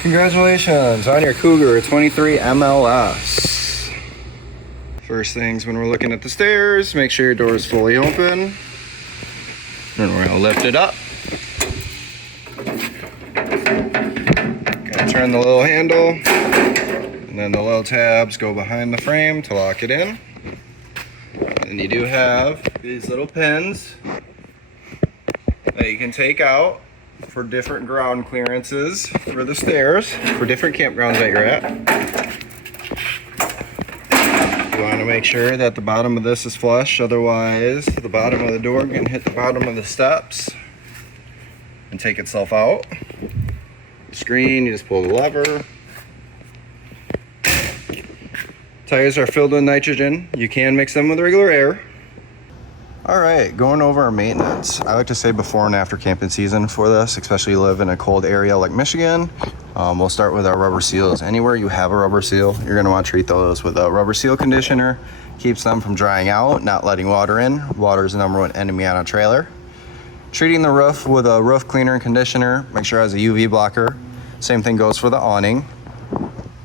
Congratulations on your Cougar 23MLS. First things when we're looking at the stairs, make sure your door is fully open. Then we're gonna lift it up. Gonna turn the little handle, and then the little tabs go behind the frame to lock it in. And you do have these little pins that you can take out for different ground clearances for the stairs, for different campgrounds that you're at. You want to make sure that the bottom of this is flush, otherwise the bottom of the door can hit the bottom of the steps and take itself out. Screen, you just pull the lever. Tires are filled with nitrogen. You can mix them with regular air. All right, going over our maintenance. I like to say before and after camping season for this, especially if you live in a cold area like Michigan. We'll start with our rubber seals. Anywhere you have a rubber seal, you're gonna want to treat those with a rubber seal conditioner. Keeps them from drying out, not letting water in. Water is the number one enemy on a trailer. Treating the roof with a roof cleaner and conditioner. Make sure it has a UV blocker. Same thing goes for the awning.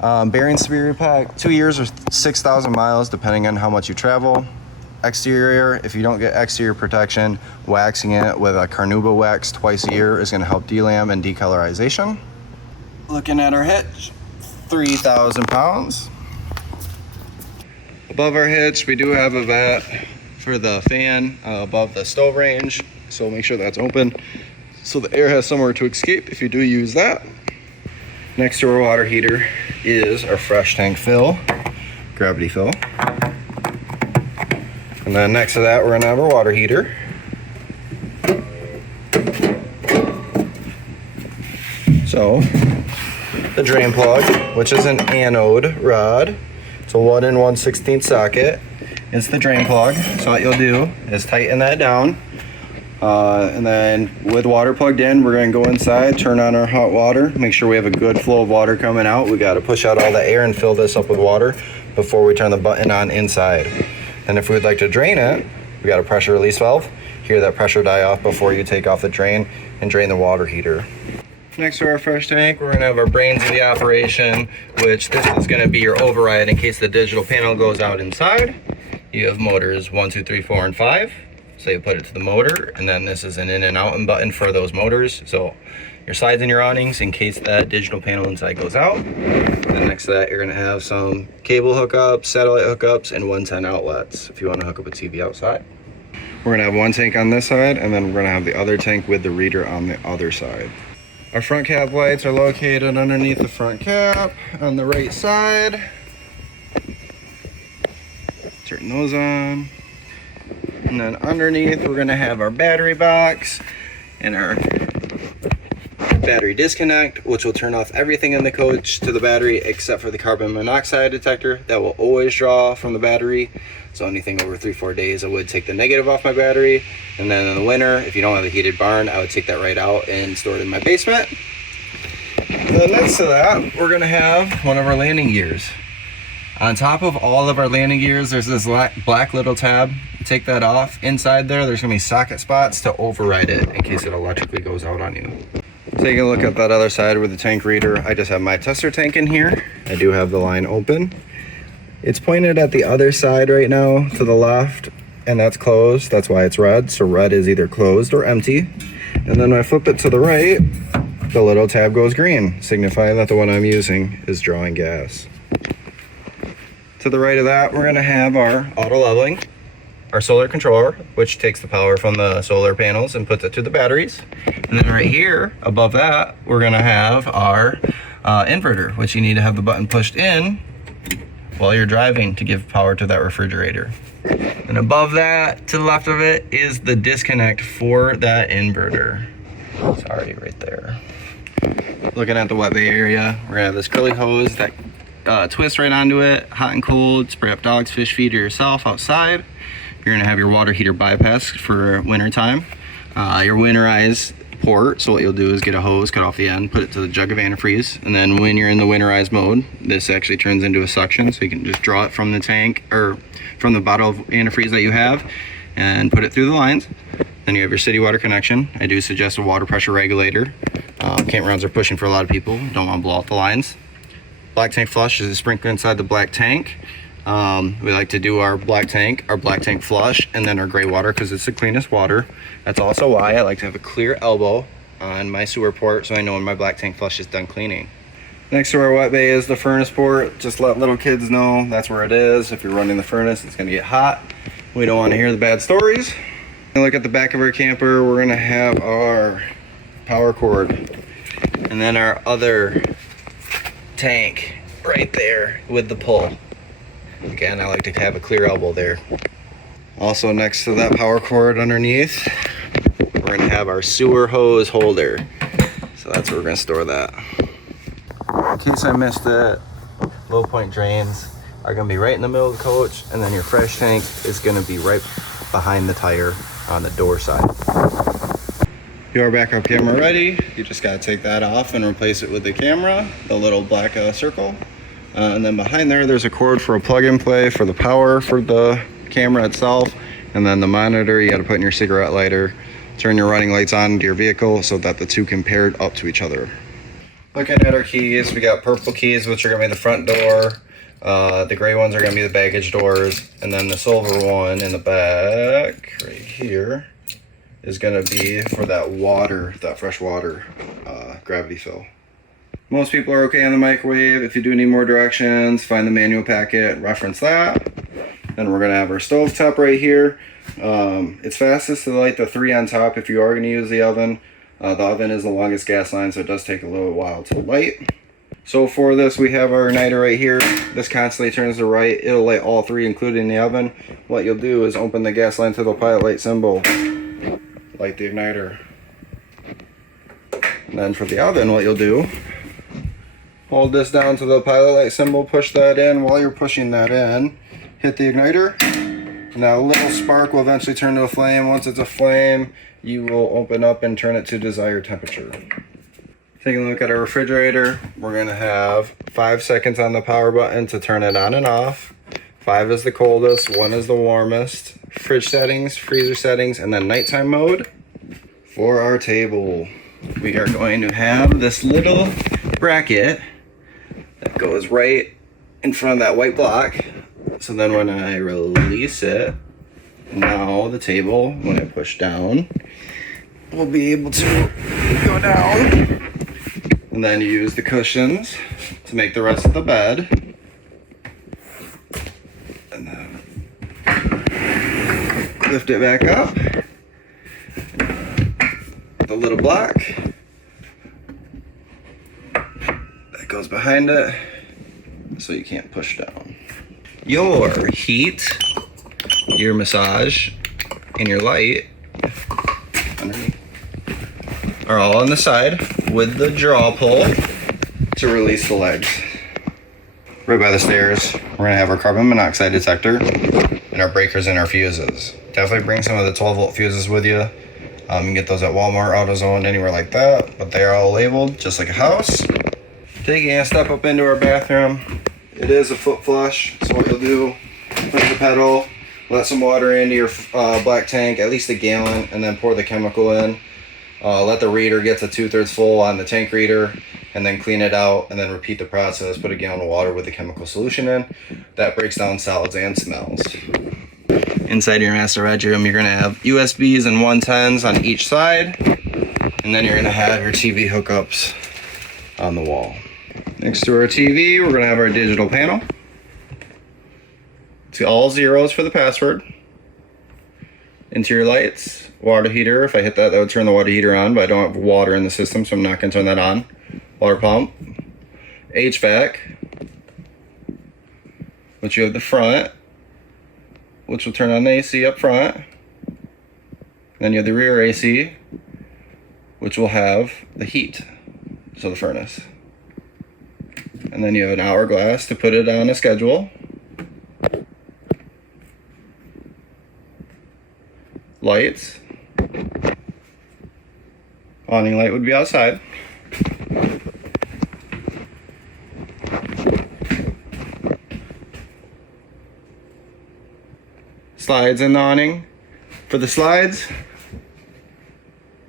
Bearings to be repacked 2 years or 6,000 miles, depending on how much you travel. Exterior, if you don't get exterior protection, waxing it with a carnauba wax twice a year is going to help delam and decolorization. Looking at our hitch, 3,000 pounds. Above our hitch, we do have a vat for the fan above the stove range, so make sure that's open so the air has somewhere to escape if you do use that. Next to our water heater is our fresh tank fill, gravity fill. And then next to that, we're gonna have our water heater. So, the drain plug, which is an anode rod. It's a 1 1/16 socket. It's the drain plug. So what you'll do is tighten that down. And then with water plugged in, we're gonna go inside, turn on our hot water, make sure we have a good flow of water coming out. We gotta push out all the air and fill this up with water before we turn the button on inside. And if we would like to drain it, we got a pressure release valve. Hear that pressure die off before you take off the drain and drain the water heater. Next to our fresh tank, we're gonna have our brains of the operation, which this is gonna be your override in case the digital panel goes out inside. You have motors 1, 2, 3, 4, and 5. So you put it to the motor, and then this is an in and out button for those motors. So your slides and your awnings in case that digital panel inside goes out. And next to that, you're gonna have some cable hookups, satellite hookups, and 110 outlets if you wanna hook up a TV outside. We're gonna have one tank on this side, and then we're gonna have the other tank with the reader on the other side. Our front cap lights are located underneath the front cap on the right side. Turn those on. And then underneath, we're gonna have our battery box and our battery disconnect, which will turn off everything in the coach to the battery except for the carbon monoxide detector. That will always draw from the battery. So anything over 3-4 days, I would take the negative off my battery. And then in the winter, if you don't have a heated barn, I would take that right out and store it in my basement. And then next to that, we're gonna have one of our landing gears. On top of all of our landing gears, there's this black little tab. Take that off. Inside there's gonna be socket spots to override it in case it electrically goes out on you. Taking a look at that other side with the tank reader, I just have my tester tank in here. I do have the line open. It's pointed at the other side right now to the left, and that's closed. That's why it's red. So red is either closed or empty. And then when I flip it to the right, the little tab goes green, signifying that the one I'm using is drawing gas. To the right of that, we're gonna have our auto leveling, our solar controller, which takes the power from the solar panels and puts it to the batteries. And then right here, above that, we're gonna have our inverter, which you need to have the button pushed in while you're driving to give power to that refrigerator. And above that, to the left of it, is the disconnect for that inverter. It's already right there. Looking at the wet bay area, we're gonna have this curly hose that twist right onto it, hot and cold, spray up dogs, fish feed, or yourself outside. You're gonna have your water heater bypass for winter time. Your winterized port, so what you'll do is get a hose, cut off the end, put it to the jug of antifreeze, and then when you're in the winterized mode, this actually turns into a suction, so you can just draw it from the tank, or from the bottle of antifreeze that you have, and put it through the lines. Then you have your city water connection. I do suggest a water pressure regulator. Campgrounds are pushing for a lot of people. Don't want to blow out the lines. Black tank flush is a sprinkler inside the black tank. We like to do our black tank flush, and then our gray water because it's the cleanest water. That's also why I like to have a clear elbow on my sewer port so I know when my black tank flush is done cleaning. Next to our wet bay is the furnace port. Just let little kids know that's where it is. If you're running the furnace, it's gonna get hot. We don't want to hear the bad stories. Look at the back of our camper. We're gonna have our power cord, and then our other tank right there with the pull. Again, I like to have a clear elbow there. Also next to that power cord underneath, we're gonna have our sewer hose holder. So that's where we're gonna store that. In case I missed it, low point drains are gonna be right in the middle of the coach, and then your fresh tank is gonna be right behind the tire on the door side. Your backup camera ready. You just gotta take that off and replace it with the camera, the little black circle. And then behind there, there's a cord for a plug and play for the power for the camera itself. And then the monitor, you gotta put in your cigarette lighter, turn your running lights on to your vehicle so that the two can pair up to each other. Looking at our keys, we got purple keys, which are gonna be the front door. The gray ones are gonna be the baggage doors. And then the silver one in the back, right here, is gonna be for that water, that fresh water gravity fill. Most people are okay on the microwave. If you do need more directions, find the manual packet, reference that. Then we're gonna have our stove top right here. It's fastest to light the 3 on top if you are gonna use the oven. The oven is the longest gas line, so it does take a little while to light. So for this, we have our igniter right here. This constantly turns to right. It'll light all 3, including the oven. What you'll do is open the gas line to the pilot light symbol, light the igniter. And then for the oven, what you'll do, hold this down to the pilot light symbol, push that in. While you're pushing that in, hit the igniter. Now a little spark will eventually turn to a flame. Once it's a flame, you will open up and turn it to desired temperature. Taking a look at our refrigerator, we're gonna have 5 seconds on the power button to turn it on and off. 5 is the coldest, 1 is the warmest. Fridge settings, freezer settings, and then nighttime mode. For our table, we are going to have this little bracket that goes right in front of that white block. So then when I release it, now the table, when I push down, will be able to go down. And then use the cushions to make the rest of the bed. And then lift it back up. The little block that goes behind it so you can't push down. Your heat, your massage, and your light underneath are all on the side with the draw pull to release the legs. Right by the stairs, we're gonna have our carbon monoxide detector and our breakers and our fuses. Definitely bring some of the 12-volt fuses with you. You can get those at Walmart, AutoZone, anywhere like that, but they are all labeled just like a house. Taking a step up into our bathroom, it is a foot flush, so what you'll do, push the pedal, let some water into your black tank, at least a gallon, and then pour the chemical in. Let the reader get to 2/3 full on the tank reader, and then clean it out, and then repeat the process. Put a gallon of water with the chemical solution in. That breaks down solids and smells. Inside your master bedroom, you're gonna have USBs and 110s on each side, and then you're gonna have your TV hookups on the wall. Next to our TV, we're gonna have our digital panel. It's all zeros for the password. Interior lights, water heater. If I hit that, that would turn the water heater on, but I don't have water in the system, so I'm not gonna turn that on. Water pump, HVAC, which you have the front, which will turn on the AC up front. Then you have the rear AC, which will have the heat, so the furnace. And then you have an hourglass to put it on a schedule. Lights. Awning light would be outside. Slides in the awning. For the slides,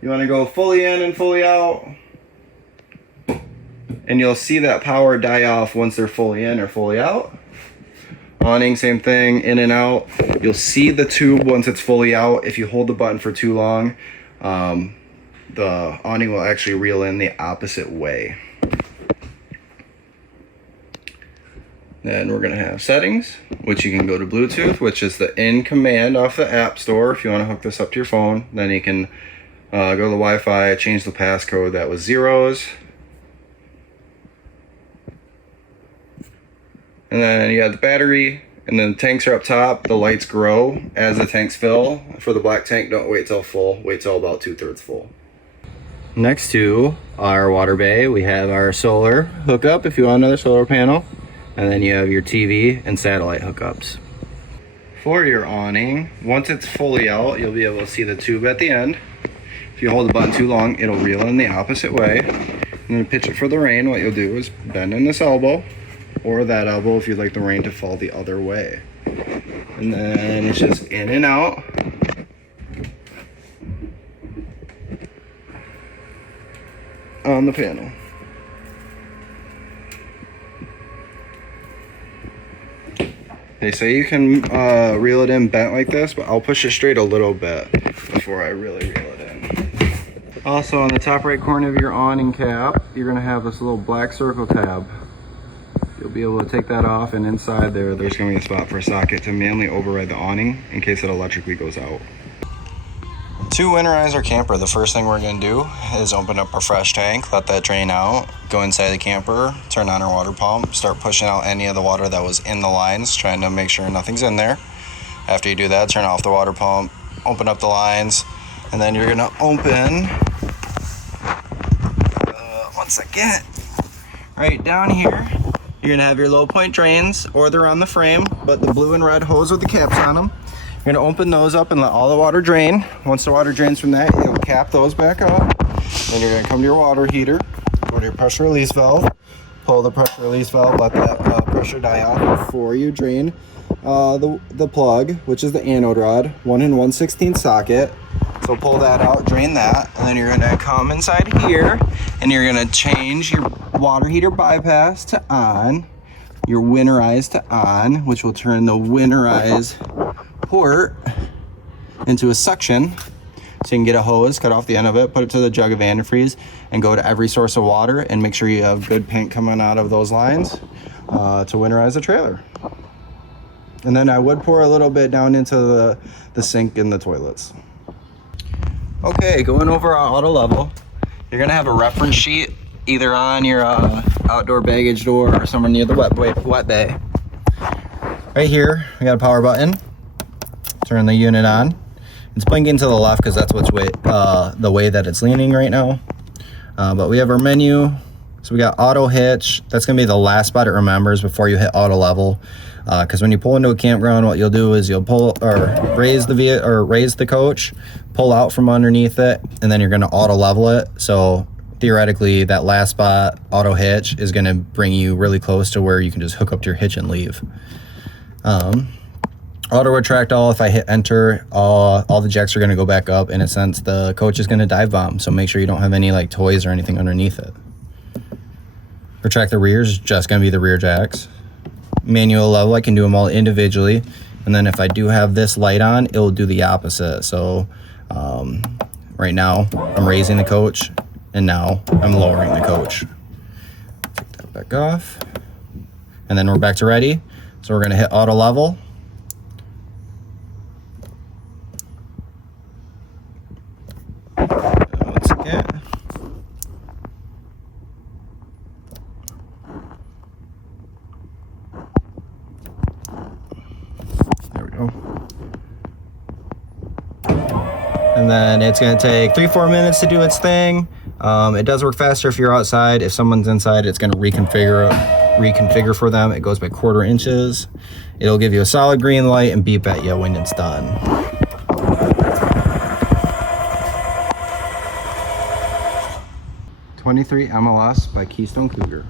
you want to go fully in and fully out, and you'll see that power die off once they're fully in or fully out. Awning, same thing, in and out. You'll see the tube once it's fully out. If you hold the button for too long, the awning will actually reel in the opposite way. Then we're gonna have settings, which you can go to Bluetooth, which is the in command off the App Store. If you wanna hook this up to your phone, then you can go to the Wi-Fi, change the passcode that was zeros. And then you have the battery, and then the tanks are up top. The lights grow as the tanks fill. For the black tank, don't wait till full. Wait till about 2/3 full. Next to our water bay, we have our solar hookup if you want another solar panel. And then you have your TV and satellite hookups. For your awning, once it's fully out, you'll be able to see the tube at the end. If you hold the button too long, it'll reel in the opposite way. And then pitch it for the rain, what you'll do is bend in this elbow, or that elbow if you'd like the rain to fall the other way. And then it's just in and out. On the panel. They say you can reel it in bent like this, but I'll push it straight a little bit before I really reel it in. Also, on the top right corner of your awning cap, you're gonna have this little black circle tab. You'll be able to take that off, and inside there's gonna be a spot for a socket to manually override the awning in case it electrically goes out. To winterize our camper, the first thing we're gonna do is open up our fresh tank, let that drain out, go inside the camper, turn on our water pump, start pushing out any of the water that was in the lines, trying to make sure nothing's in there. After you do that, turn off the water pump, open up the lines, and then you're gonna open, one second, right down here. You're gonna have your low point drains, or they're on the frame, but the blue and red hose with the caps on them. You're gonna open those up and let all the water drain. Once the water drains from that, you'll cap those back up. Then you're gonna come to your water heater, go to your pressure release valve, pull the pressure release valve, let that pressure die off before you drain the plug, which is the anode rod, 1 1/16 socket. So pull that out, drain that, and then you're gonna come inside here and you're gonna change your water heater bypass to on, your winterize to on, which will turn the winterize port into a suction. So you can get a hose, cut off the end of it, put it to the jug of antifreeze, and go to every source of water and make sure you have good paint coming out of those lines to winterize the trailer. And then I would pour a little bit down into the sink and the toilets. Okay, going over our auto level, you're gonna have a reference sheet either on your outdoor baggage door or somewhere near the wet bay. Right here, we got a power button. Turn the unit on. It's blinking to the left because that's the way that it's leaning right now. But we have our menu. So we got auto hitch. That's gonna be the last spot it remembers before you hit auto level. Because when you pull into a campground, what you'll do is you'll pull or raise the coach, pull out from underneath it, and then you're gonna auto level it. So theoretically, that last spot, auto hitch, is gonna bring you really close to where you can just hook up to your hitch and leave. Auto retract all, if I hit enter, all the jacks are gonna go back up. In a sense, the coach is gonna dive bomb, so make sure you don't have any like toys or anything underneath it. Retract the rears, just gonna be the rear jacks. Manual level, I can do them all individually. And then if I do have this light on, it'll do the opposite. So right now, I'm raising the coach, and now I'm lowering the coach. Take that back off. And then we're back to ready. So we're gonna hit auto level. Once again. There we go. And then it's gonna take 3-4 minutes to do its thing. It does work faster if you're outside. If someone's inside, it's gonna reconfigure for them. It goes by 1/4 inches. It'll give you a solid green light and beep at you when it's done. .23 MLS by Keystone Cougar.